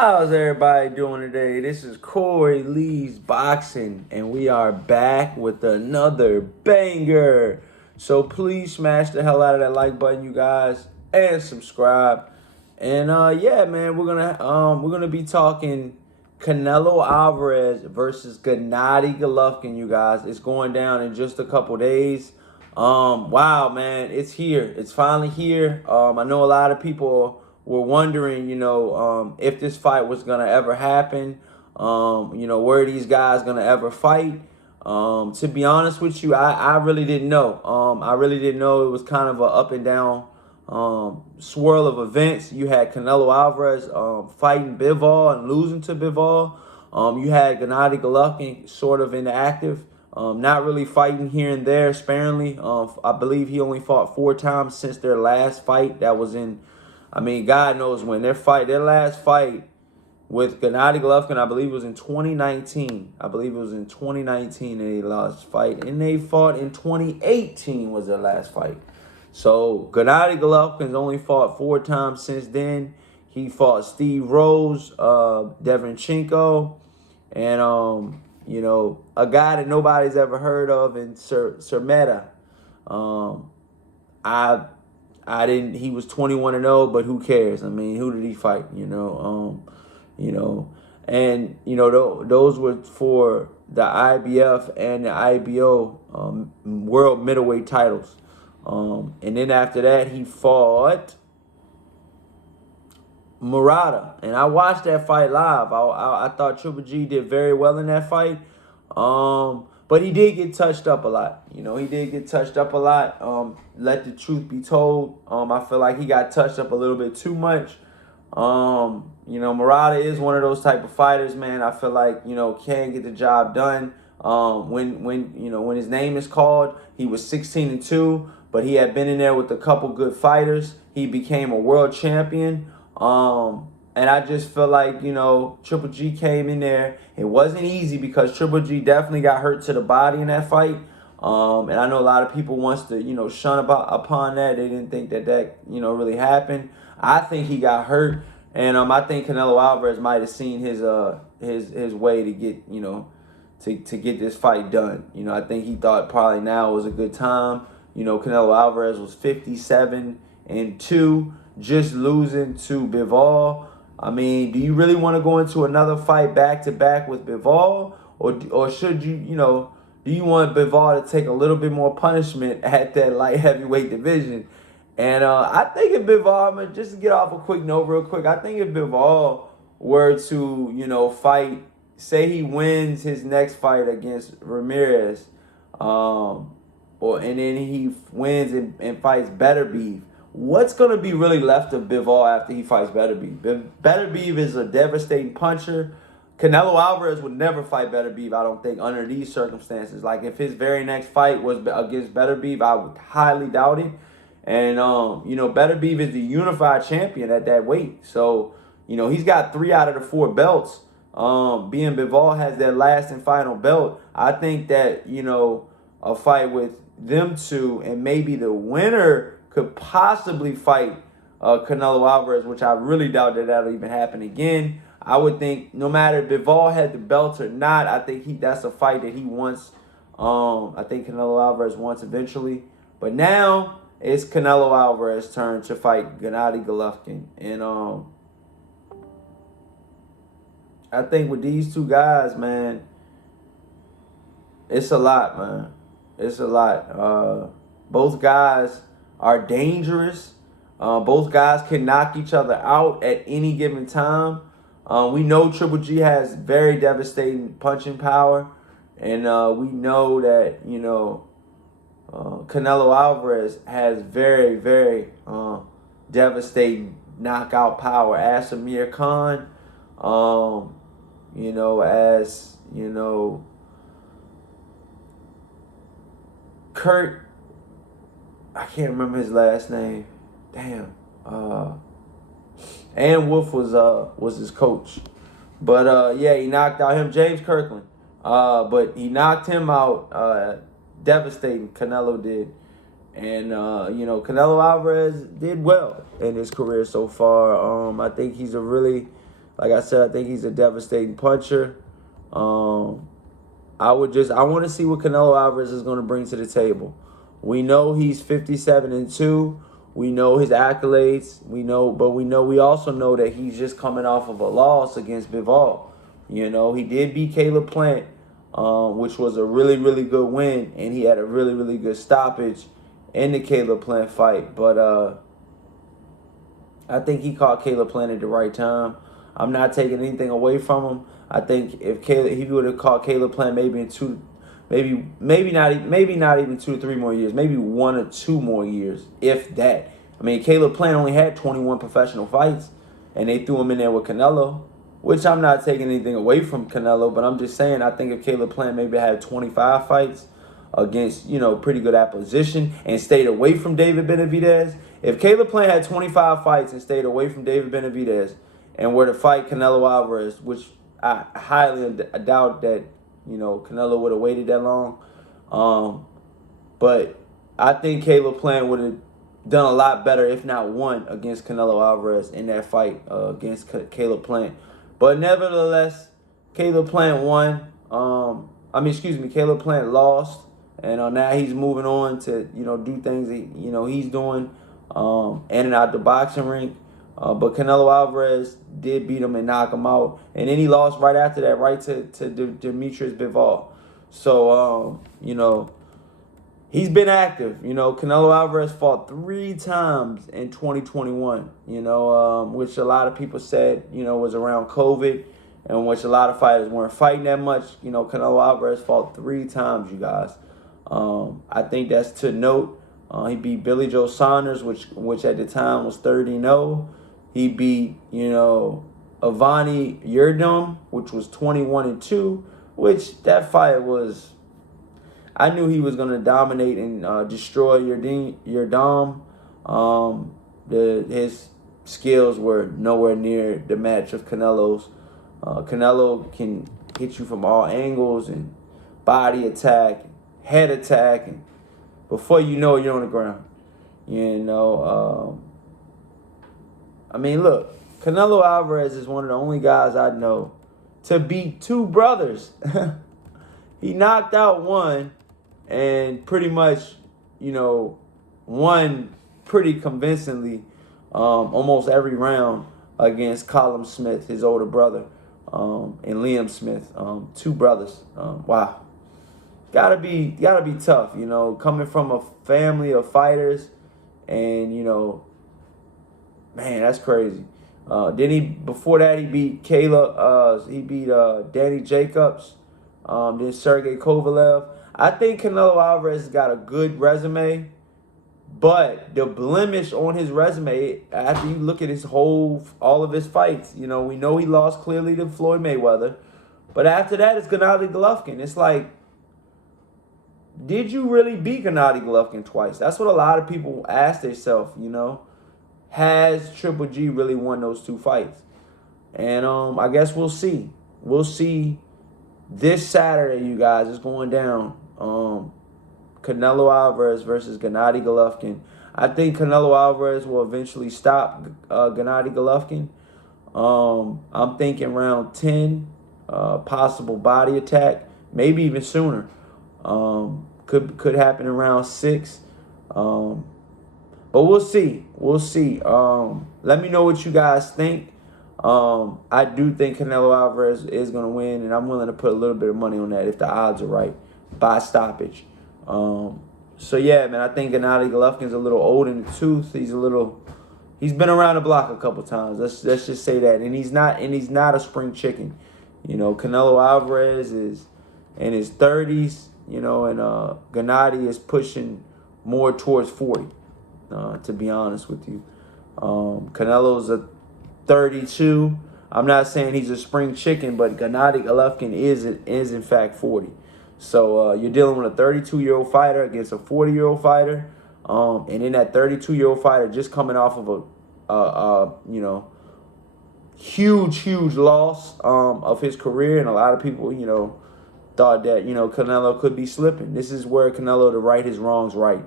How's everybody doing today? This is Corey Lee's Boxing, and we are back with another banger. So please smash the hell out of that like button, you guys, and subscribe. And yeah, man, we're gonna be talking Canelo Alvarez versus Gennadiy Golovkin, you guys. It's going down in just a couple days. Wow, man, it's here. It's finally here. I know a lot of people were wondering, if this fight was gonna ever happen. Where these guys gonna ever fight. To be honest with you, I really didn't know. I really didn't know. It was kind of a up and down swirl of events. You had Canelo Alvarez fighting Bivol and losing to Bivol. You had Gennadiy Golovkin sort of inactive, not really fighting here and there sparingly. I believe he only fought 4 times since their last fight. That was in, God knows when. Their last fight with Gennadiy Golovkin, I believe it was in 2019. I believe it was in 2019 they lost fight. And they fought in 2018 was their last fight. So Gennadiy Golovkin's only fought 4 times since then. He fought Steve Rose, Devinchenko, and a guy that nobody's ever heard of in Sermeta. I didn't. He was 21-0, but who cares? Who did he fight? Those were for the IBF and the IBO world middleweight titles. And then after that, he fought Murata, and I watched that fight live. I thought Triple G did very well in that fight. But he did get touched up a lot. He did get touched up a lot. Let the truth be told. I feel like he got touched up a little bit too much. Murata is one of those type of fighters, man. I feel like, can get the job done. When his name is called, he was 16-2, but he had been in there with a couple good fighters. He became a world champion. And I just feel like, Triple G came in there. It wasn't easy because Triple G definitely got hurt to the body in that fight. And I know a lot of people wants to, shun upon that. They didn't think that really happened. I think he got hurt. And I think Canelo Alvarez might have seen his way to get, to get this fight done. I think he thought probably now was a good time. Canelo Alvarez was 57-2, just losing to Bivol. Do you really want to go into another fight back-to-back with Bivol? Or should you, do you want Bivol to take a little bit more punishment at that light heavyweight division? And I think if Bivol, just to get off a quick note real quick, I think if Bivol were to, fight, say he wins his next fight against Ramirez, and then he wins and fights Better Beef, what's going to be really left of Bivol after he fights Better Beef? Better Beef is a devastating puncher. Canelo Alvarez would never fight Better Beef, I don't think, under these circumstances. Like, if his very next fight was against Better Beef, I would highly doubt it. And, Better Beef is the unified champion at that weight. So, he's got 3 out of the 4 belts. Being Bivol has their last and final belt, I think that, a fight with them two and maybe the winner could possibly fight Canelo Alvarez, which I really doubt that that'll even happen again. I would think no matter if Bivol had the belt or not, I think that's a fight that he wants. I think Canelo Alvarez wants eventually. But now it's Canelo Alvarez's turn to fight Gennadiy Golovkin. And I think with these two guys, man, it's a lot, man. It's a lot. Both guys are dangerous. Both guys can knock each other out at any given time. We know Triple G has very devastating punching power. And we know that, Canelo Alvarez has very, very devastating knockout power. As Amir Khan, Kurt, I can't remember his last name. Damn. And Wolf was his coach. But he knocked out him, James Kirkland. But he knocked him out devastating, Canelo did. And Canelo Alvarez did well in his career so far. I think he's a really Like I said, I think he's a devastating puncher. I want to see what Canelo Alvarez is going to bring to the table. We know he's 57-2. We know his accolades. We also know that he's just coming off of a loss against Bivol. He did beat Caleb Plant, which was a really, really good win, and he had a really, really good stoppage in the Caleb Plant fight. But I think he caught Caleb Plant at the right time. I'm not taking anything away from him. I think if he would have caught Caleb Plant maybe in maybe not even 2 or 3 more years, maybe 1 or 2 more years, if that. I mean, Caleb Plant only had 21 professional fights, and they threw him in there with Canelo, which I'm not taking anything away from Canelo, but I'm just saying I think if Caleb Plant maybe had 25 fights against, pretty good opposition and stayed away from David Benavidez, if Caleb Plant had 25 fights and stayed away from David Benavidez and were to fight Canelo Alvarez, which I highly doubt that, Canelo would have waited that long. But I think Caleb Plant would have done a lot better, if not won, against Canelo Alvarez in that fight against Caleb Plant. But nevertheless, Caleb Plant won. Caleb Plant lost. And now he's moving on to, do things he's doing in and out the boxing ring. But Canelo Alvarez did beat him and knock him out. And then he lost right after that, right to Demetrius Bivol. So, he's been active. Canelo Alvarez fought 3 times in 2021, which a lot of people said, was around COVID, and which a lot of fighters weren't fighting that much. Canelo Alvarez fought 3 times, you guys. I think that's to note. He beat Billy Joe Saunders, which at the time was 30-0. He beat, Avani Yildirim, which was 21-2, which that fight was, I knew he was going to dominate and destroy Yildirim. His skills were nowhere near the match of Canelo's. Canelo can hit you from all angles and body attack, head attack, and before you know it, you're on the ground. Look, Canelo Alvarez is one of the only guys I know to beat 2 brothers. He knocked out one and pretty much, won pretty convincingly almost every round against Callum Smith, his older brother, and Liam Smith, 2 brothers. Wow. Gotta be tough, coming from a family of fighters, and man, that's crazy. Before that he beat Danny Jacobs, then Sergey Kovalev. I think Canelo Alvarez has got a good resume, but the blemish on his resume, after you look at all of his fights, we know he lost clearly to Floyd Mayweather, but after that it's Gennadiy Golovkin. It's like, did you really beat Gennadiy Golovkin twice? That's what a lot of people ask themselves, Has Triple G really won those 2 fights? And I guess we'll see. We'll see this Saturday, you guys. It's going down. Canelo Alvarez versus Gennadiy Golovkin. I think Canelo Alvarez will eventually stop Gennadiy Golovkin. I'm thinking round 10, possible body attack, maybe even sooner. Could happen in round 6. But we'll see. We'll see. Let me know what you guys think. I do think Canelo Alvarez is going to win, and I'm willing to put a little bit of money on that if the odds are right, by stoppage. So yeah, man, I think Gennadiy Golovkin's a little old in the tooth. He's been around the block a couple times. Let's just say that. And he's not a spring chicken. Canelo Alvarez is in his 30s, and Gennadiy is pushing more towards 40, to be honest with you. Canelo's a 32. I'm not saying he's a spring chicken, but Gennadiy Golovkin is in fact 40. So you're dealing with a 32-year-old fighter against a 40-year-old fighter, and then that 32-year-old fighter just coming off of a huge loss of his career, and a lot of people thought that Canelo could be slipping. This is where Canelo to right his wrongs right,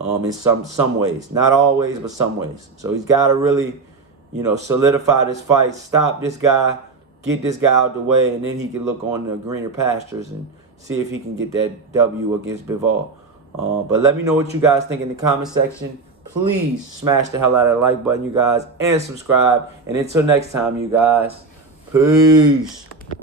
in some ways, not always, but some ways. So he's got to really solidify this fight, stop this guy, get this guy out the way, and then he can look on the greener pastures and see if he can get that W against Bivol. But let me know what you guys think in the comment section. Please smash the hell out of that like button, you guys, and subscribe. And until next time, you guys, peace.